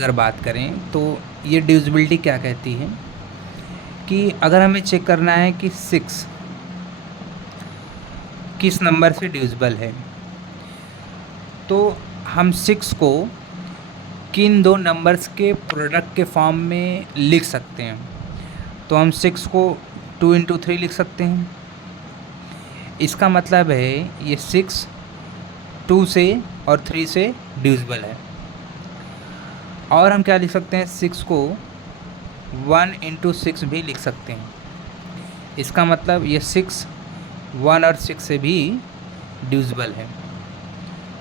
अगर बात करें तो ये डिविजिबिलिटी क्या कहती है कि अगर हमें चेक करना है कि 6 किस नंबर से डिविजिबल है, तो हम 6 को किन दो नंबर्स के प्रोडक्ट के फॉर्म में लिख सकते हैं। तो हम 6 को 2 इंटू 3 लिख सकते हैं। इसका मतलब है ये 6 2 से और 3 से डिविजिबल है। और हम क्या लिख सकते हैं, 6 को 1 इंटू 6 भी लिख सकते हैं। इसका मतलब ये 6 1 और 6 से भी डिविजिबल है।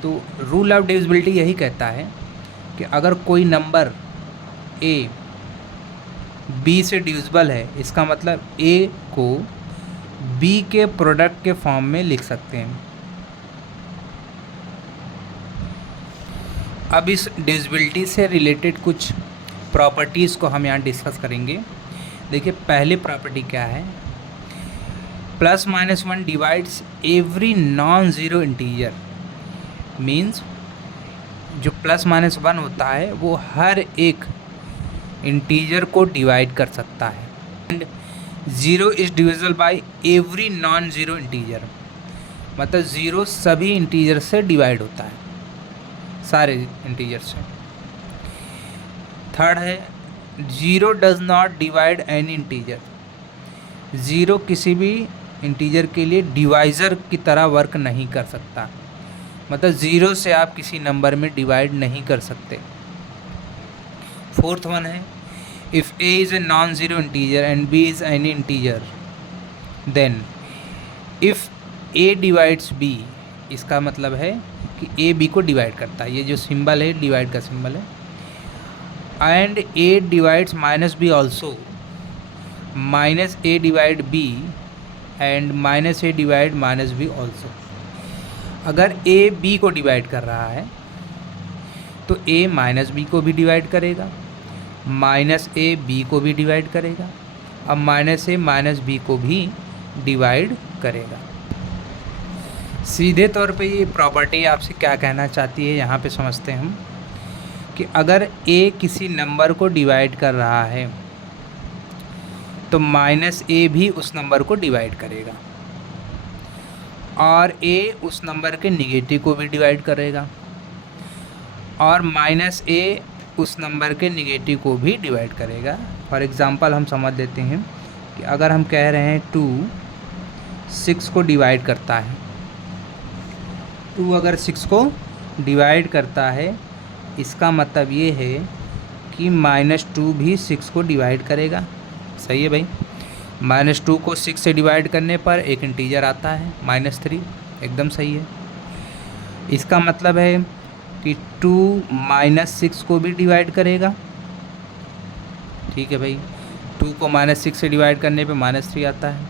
तो रूल ऑफ डिविजिबिलिटी यही कहता है कि अगर कोई नंबर a b से डिविजिबल है, इसका मतलब a को b के प्रोडक्ट के फॉर्म में लिख सकते हैं। अब इस डिविजिबिलिटी से रिलेटेड कुछ प्रॉपर्टीज़ को हम यहाँ डिस्कस करेंगे। देखिए, पहली प्रॉपर्टी क्या है, +-1 divides every non zero integer. Means जो +-1 होता है वो हर एक इंटीजर को डिवाइड कर सकता है। And 0 is divisible by every non zero integer, मतलब 0 सभी इंटीजर से डिवाइड होता है, सारे इंटीजर से। थर्ड है 0 does not divide any integer. 0 किसी भी इंटीजर के लिए डिवाइज़र की तरह वर्क नहीं कर सकता, मतलब 0 से आप किसी नंबर में डिवाइड नहीं कर सकते। फोर्थ वन है if a is a non zero integer and b is any integer, then if a divides b, इसका मतलब है कि a b को डिवाइड करता है। ये जो सिंबल है डिवाइड का सिंबल है। And a divides -b also, -a divide b and -a divide -b also. अगर a b को डिवाइड कर रहा है तो a -b को भी डिवाइड करेगा, -a b को भी डिवाइड करेगा, अब -a -b को भी डिवाइड करेगा। सीधे तौर पे ये प्रॉपर्टी आपसे क्या कहना चाहती है, यहाँ पे समझते हैं हम कि अगर a किसी नंबर को डिवाइड कर रहा है तो -a भी उस नंबर को डिवाइड करेगा, और a उस नंबर के निगेटिव को भी डिवाइड करेगा, और -a उस नंबर के निगेटिव को भी डिवाइड करेगा। फॉर एग्ज़ाम्पल हम समझ लेते हैं कि अगर हम कह रहे हैं 2 6 को डिवाइड करता है, 2 अगर 6 को डिवाइड करता है, इसका मतलब ये है कि -2 भी 6 को डिवाइड करेगा। सही है भाई, -2 को 6 से डिवाइड करने पर एक इंटीजर आता है -3, एकदम सही है। इसका मतलब है कि 2 -6 को भी डिवाइड करेगा। ठीक है भाई, 2 को -6 से डिवाइड करने पे -3 आता है,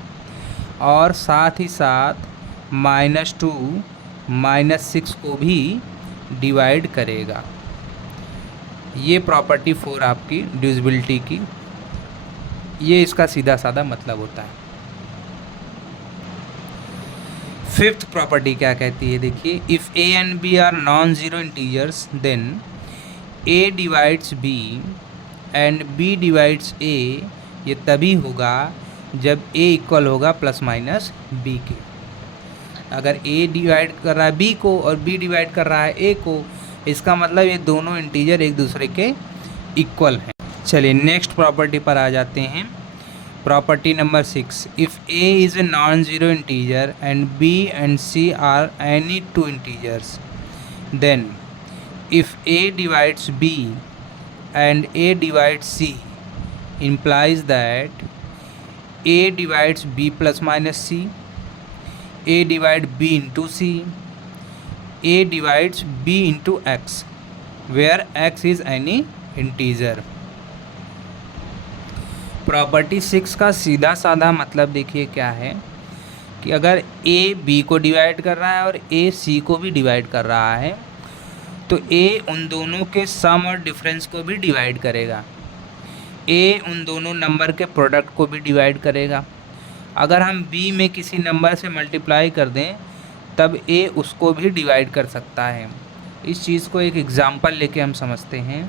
और साथ ही साथ -2 -6 को भी डिवाइड करेगा। ये प्रॉपर्टी 4 आपकी डिविजिबिलिटी की, ये इसका सीधा साधा मतलब होता है। फिफ्थ प्रॉपर्टी क्या कहती है, देखिए, if a and b are non zero integers then a divides b and b divides a। ये तभी होगा जब a इक्वल होगा ±b के। अगर a डिवाइड कर रहा है b को और b डिवाइड कर रहा है a को, इसका मतलब ये दोनों इंटीजर एक दूसरे के इक्वल हैं। चलिए नेक्स्ट प्रॉपर्टी पर आ जाते हैं। Property number 6, if a is a non zero integer and b and c are any two integers, then if a divides b and a divides c implies that a divides b ± c, a divide b into c, a divides b into x, where x is any integer। Property 6 का सीधा साधा मतलब देखिए क्या है कि अगर a b को डिवाइड कर रहा है और a c को भी डिवाइड कर रहा है, तो a उन दोनों के सम और डिफरेंस को भी डिवाइड करेगा, a उन दोनों नंबर के प्रोडक्ट को भी डिवाइड करेगा। अगर हम b में किसी नंबर से मल्टीप्लाई कर दें तब a उसको भी डिवाइड कर सकता है। इस चीज़ को एक एग्ज़ाम्पल लेके हम समझते हैं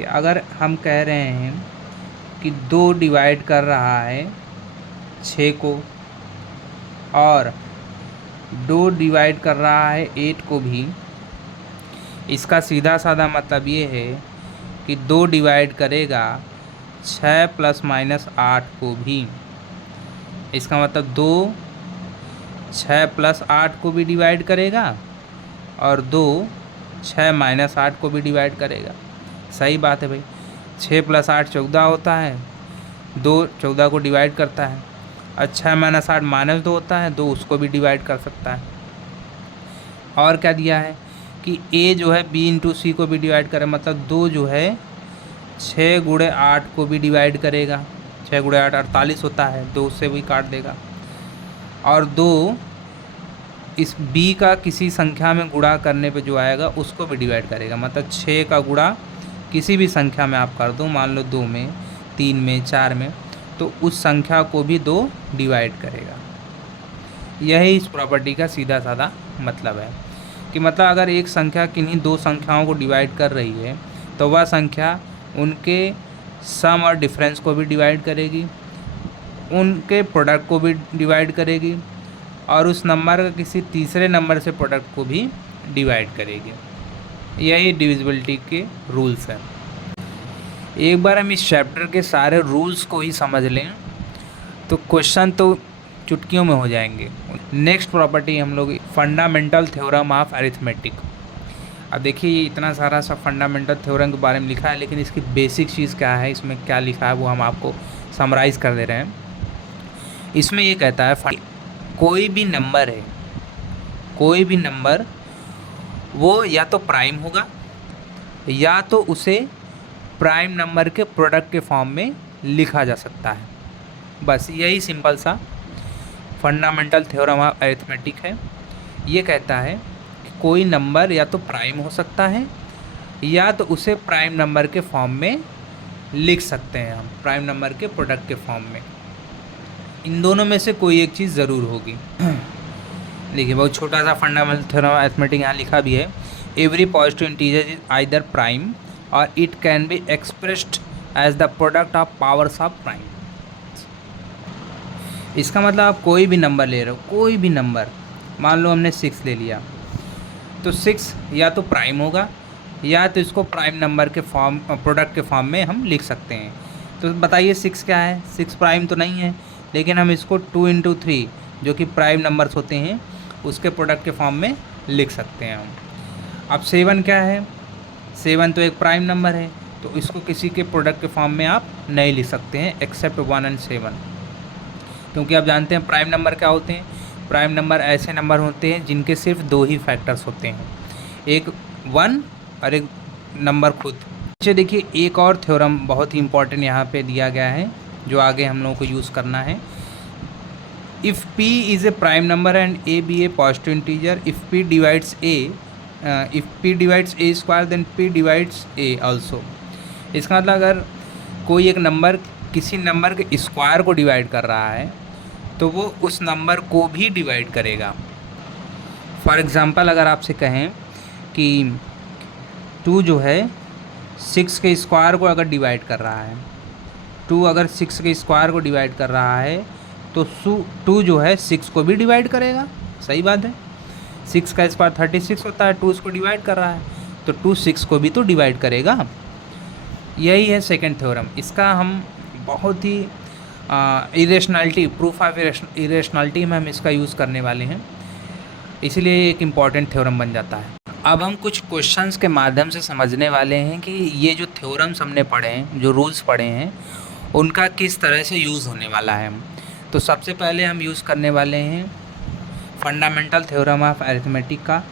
कि अगर हम कह रहे हैं कि 2 डिवाइड कर रहा है 6 को और 2 डिवाइड कर रहा है 8 को भी, इसका सीधा साधा मतलब ये है कि 2 डिवाइड करेगा 6 ± 8 को भी। इसका मतलब 2 6 + 8 को भी डिवाइड करेगा और 2 6 - 8 को भी डिवाइड करेगा। सही बात है भाई, 6 + 8 14 होता है, 2 14 को डिवाइड करता है, और 6 - 8 -2 होता है, 2 उसको भी डिवाइड कर सकता है। और क्या दिया है कि A जो है B × C को भी डिवाइड करे, मतलब 2 जो है 6 × 8 को भी डिवाइड करेगा। 6 × 8 48 होता है, 2 उससे भी काट देगा। और 2 इस B का किसी संख्या में गुणा करने पे जो आएगा उसको भी डिवाइड करेगा। मतलब 6 का गुणा किसी भी संख्या में आप कर दो, मान लो 2 में, 3 में, 4 में, तो उस संख्या को भी 2 डिवाइड करेगा। यही इस प्रॉपर्टी का सीधा साधा मतलब है कि मतलब अगर एक संख्या किन्हीं 2 संख्याओं को डिवाइड कर रही है तो वह संख्या उनके सम और डिफरेंस को भी डिवाइड करेगी, उनके प्रोडक्ट को भी डिवाइड करेगी, और उस नंबर का किसी तीसरे नंबर से प्रोडक्ट को भी डिवाइड करेगी। यही डिविजिबिलिटी के रूल्स हैं। एक बार हम इस चैप्टर के सारे रूल्स को ही समझ लें तो क्वेश्चन तो चुटकियों में हो जाएंगे। नेक्स्ट प्रॉपर्टी हम लोग फंडामेंटल थ्योरम ऑफ अरिथमेटिक। अब देखिए ये इतना सारा सब फंडामेंटल थ्योरम के बारे में लिखा है, लेकिन इसकी बेसिक चीज़ क्या है, इसमें क्या लिखा है वो हम आपको समराइज़ कर दे रहे हैं। इसमें ये कहता है कोई भी नंबर है, कोई भी नंबर वो या तो प्राइम होगा या तो उसे प्राइम नंबर के प्रोडक्ट के फॉर्म में लिखा जा सकता है। बस यही सिंपल सा फंडामेंटल थ्योरम ऑफ अरिथमेटिक है। ये कहता है कि कोई नंबर या तो प्राइम हो सकता है या तो उसे प्राइम नंबर के फॉर्म में लिख सकते हैं हम, प्राइम नंबर के प्रोडक्ट के फॉर्म में। इन दोनों में से कोई एक चीज़ ज़रूर होगी। देखिए बहुत छोटा सा फंडामेंटल थ्योरम ऑफ अरिथमेटिक यहाँ लिखा भी है। Every positive integer is either prime or it can be expressed as the product of powers of prime. इसका मतलब आप कोई भी नंबर ले रहे हो, कोई भी नंबर, मान लो हमने 6 ले लिया, तो 6 या तो प्राइम होगा या तो इसको प्राइम नंबर के फॉर्म प्रोडक्ट के फॉर्म में हम लिख सकते हैं। तो बताइए 6 क्या है? 6 प्राइम तो नहीं है, लेकिन हम इसको 2 × 3 जो कि प्राइम नंबर्स होते हैं उसके प्रोडक्ट के फॉर्म में लिख सकते हैं हम। अब 7 क्या है? 7 तो एक प्राइम नंबर है, तो इसको किसी के प्रोडक्ट के फॉर्म में आप नहीं लिख सकते हैं एक्सेप्ट 1 और 7, क्योंकि आप जानते हैं प्राइम नंबर क्या होते हैं। प्राइम नंबर ऐसे नंबर होते हैं जिनके सिर्फ 2 ही फैक्टर्स होते हैं, एक 1 और एक नंबर खुद। अच्छा देखिए एक और थ्योरम बहुत ही इंपॉर्टेंट यहाँ पे दिया गया है जो आगे हम लोगों को यूज़ करना है। If p is a prime number and a be a positive integer, if p divides a square then p divides a also. इसका मतलब अगर कोई एक नंबर किसी नंबर के स्क्वायर को डिवाइड कर रहा है तो वो उस नंबर को भी डिवाइड करेगा। फॉर एग्ज़ाम्पल अगर आपसे कहें कि 2 जो है 6 के स्क्वायर को अगर डिवाइड कर रहा है, 2 अगर 6 के स्क्वायर को डिवाइड कर रहा है तो 2 जो है 6 को भी डिवाइड करेगा। सही बात है, 6 का स्क्वायर 36 होता है, 2 इसको डिवाइड कर रहा है तो 2 6 को भी तो डिवाइड करेगा। यही है सेकंड थ्योरम। इसका हम बहुत ही इरेशनलिटी, प्रूफ ऑफ इरेशनलिटी में हम इसका यूज़ करने वाले हैं, इसलिए एक इम्पॉर्टेंट थ्योरम बन जाता है। अब हम कुछ क्वेश्चंस के माध्यम से समझने वाले हैं कि ये जो थ्योरम्स हमने पढ़े हैं, जो रूल्स पढ़े हैं, उनका किस तरह से यूज़ होने वाला है। तो सबसे पहले हम यूज़ करने वाले हैं फंडामेंटल थ्योरम ऑफ अरिथमेटिक का,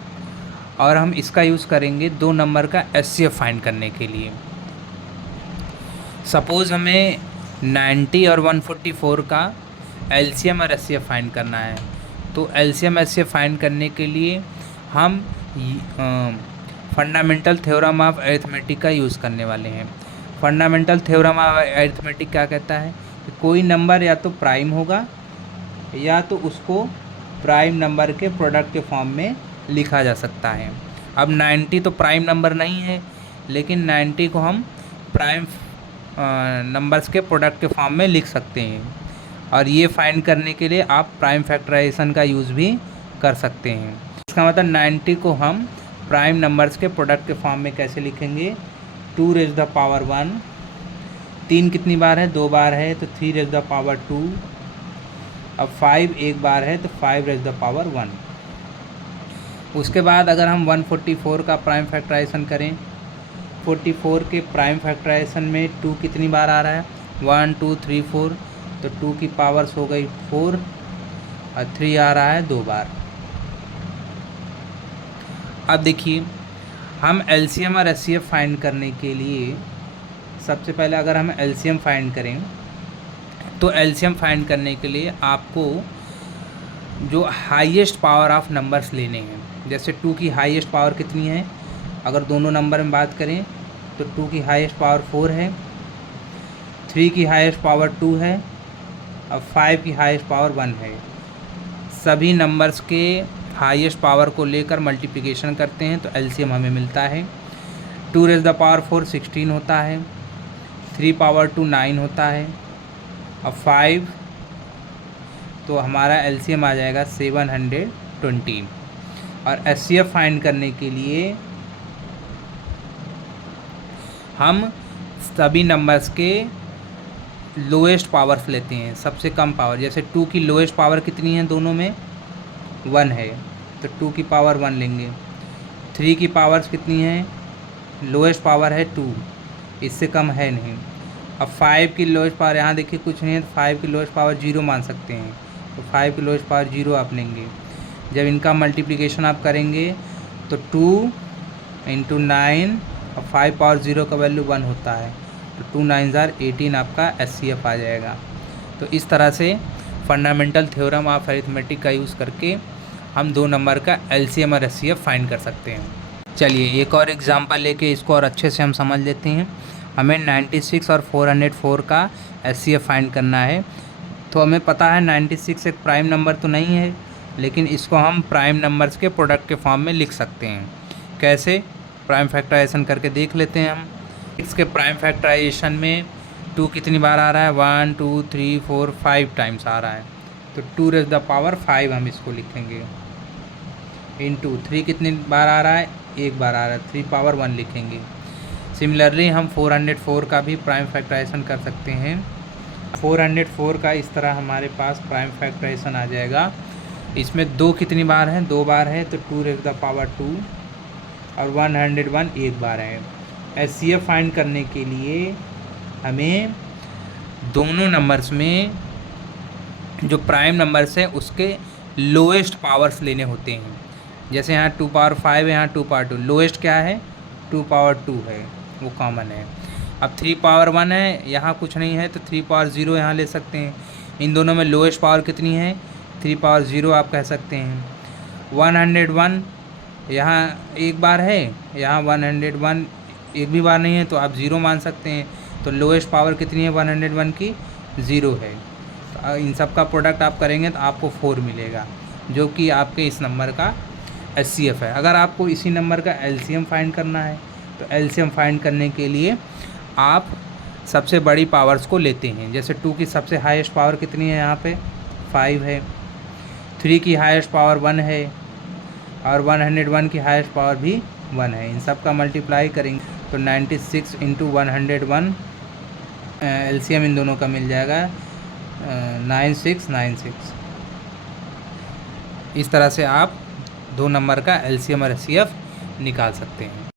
और हम इसका यूज़ करेंगे 2 नंबर का एचसीएफ फाइंड करने के लिए। सपोज़ हमें 90 और 144 का एलसीएम और एचसीएफ फाइंड करना है, तो एलसीएम एचसीएफ फाइंड करने के लिए हम फंडामेंटल थ्योरम ऑफ अरिथमेटिक का यूज़ करने वाले हैं। फंडामेंटल थ्योरम ऑफ अरिथमेटिक क्या कहता है कि कोई नंबर या तो प्राइम होगा या तो उसको प्राइम नंबर के प्रोडक्ट के फॉर्म में लिखा जा सकता है। अब 90 तो प्राइम नंबर नहीं है, लेकिन 90 को हम प्राइम नंबर्स के प्रोडक्ट के फॉर्म में लिख सकते हैं। और ये फाइंड करने के लिए आप प्राइम फैक्टराइजेशन का यूज़ भी कर सकते हैं। इसका मतलब 90 को हम प्राइम नंबर्स के प्रोडक्ट के फॉर्म में कैसे लिखेंगे, 2 रेज़ द पावर 1, 3 कितनी बार है, 2 बार है, तो 3 रेज़ द पावर 2। अब 5 एक बार है, तो 5 रेज़ द पावर 1। उसके बाद अगर हम 144 का प्राइम फैक्टराइजेशन करें, 44 के प्राइम फैक्टराइजेशन में 2 कितनी बार आ रहा है, 1 2 3 4, तो 2 की पावर्स हो गई 4 और 3 आ रहा है 2 बार। अब देखिए, हम एलसीएम और एचसीएफ फाइंड करने के लिए सबसे पहले अगर हम एलसीएम फाइंड करें, तो एलसीएम फाइंड करने के लिए आपको जो हाईएस्ट पावर ऑफ नंबर्स लेने हैं। जैसे 2 की हाईएस्ट पावर कितनी है, अगर दोनों नंबर में बात करें तो 2 की हाईएस्ट पावर 4 है, 3 की हाईएस्ट पावर 2 है, अब 5 की हाईएस्ट पावर 1 है। सभी नंबर्स के हाईएस्ट पावर को लेकर मल्टीप्लिकेशन करते हैं तो एलसीएम हमें मिलता है। 2 रेज़ द पावर 4 16 होता है, 3 पावर 2 9 होता है, अब 5, तो हमारा एलसीएम आ जाएगा 720। और एचसीएफ फाइंड करने के लिए हम सभी नंबर्स के लोएस्ट पावर्स लेते हैं, सबसे कम पावर। जैसे 2 की लोएस्ट पावर कितनी है, दोनों में 1 है, तो 2 की पावर 1 लेंगे। 3 की पावर्स कितनी है, लोएस्ट पावर है 2, इससे कम है नहीं। अब 5 की लोएस्ट पावर, यहाँ देखिए कुछ नहीं है, तो 5 की लोएस्ट पावर 0 मान सकते हैं, तो 5 की लोएस्ट पावर 0 आप लेंगे। जब इनका मल्टीप्लिकेशन आप करेंगे तो 2 × 9 और 5 पावर 0 का वैल्यू 1 होता है, तो 2 9 18 आपका एचसीएफ आ जाएगा। तो इस तरह से फंडामेंटल थ्योरम ऑफ अरिथमेटिक का यूज़ करके हम 2 नंबर का एलसीएम और एचसीएफ फाइंड कर सकते हैं। चलिए एक और एग्जांपल लेके इसको और अच्छे से हम समझ लेते हैं। हमें 96 और 404 का एचसीएफ फाइंड करना है। तो हमें पता है 96 एक प्राइम नंबर तो नहीं है, लेकिन इसको हम प्राइम नंबर्स के प्रोडक्ट के फॉर्म में लिख सकते हैं। कैसे, प्राइम फैक्टराइजेशन करके देख लेते हैं हम। इसके प्राइम फैक्टराइजेशन में 2 कितनी बार आ रहा है, 1 2 3 4 5 टाइम्स आ रहा है, तो 2 रेज़ द पावर 5 हम इसको लिखेंगे। इंटू 3 कितनी बार आ रहा है, एक बार आ रहा है, 3 पावर 1 लिखेंगे। सिमिलरली हम 404 का भी प्राइम फैक्टराइजेशन कर सकते हैं। 404 का इस तरह हमारे पास प्राइम फैक्टराइजेशन आ जाएगा। इसमें 2 कितनी बार है, 2 बार है, तो 2 रेज़ द पावर 2 और 101 एक बार है। एचसीएफ फाइंड करने के लिए हमें दोनों नंबर्स में जो प्राइम नंबर्स हैं उसके लोएस्ट पावर्स लेने होते हैं। जैसे यहाँ 2 पावर 5 है, यहाँ 2 पावर 2, लोएस्ट क्या है, 2 पावर 2 है, वो कॉमन है। अब 3 पावर 1 है, यहाँ कुछ नहीं है, तो 3 पावर 0 यहाँ ले सकते हैं। इन दोनों में लोएस्ट पावर कितनी है, 3 पावर 0 आप कह सकते हैं। 101 यहाँ एक बार है, यहाँ 101 एक भी बार नहीं है, तो आप 0 मान सकते हैं। तो लोएस्ट पावर कितनी है 101 की, 0 है। तो इन सब का प्रोडक्ट आप करेंगे तो आपको 4 मिलेगा, जो कि आपके इस नंबर का एचसीएफ है। अगर आपको इसी नंबर का एलसीएम फाइंड करना है, तो एलसीएम फाइंड करने के लिए आप सबसे बड़ी पावर्स को लेते हैं। जैसे 2 की सबसे हाईएस्ट पावर कितनी है, यहाँ पे 5 है, 3 की हाईएस्ट पावर 1 है, और 101 की हाईएस्ट पावर भी 1 है। इन सब का मल्टीप्लाई करेंगे तो 96 × 101 एलसीएम इन दोनों का मिल जाएगा 9696। इस तरह से आप 2 नंबर का एलसीएम और एचसीएफ निकाल सकते हैं।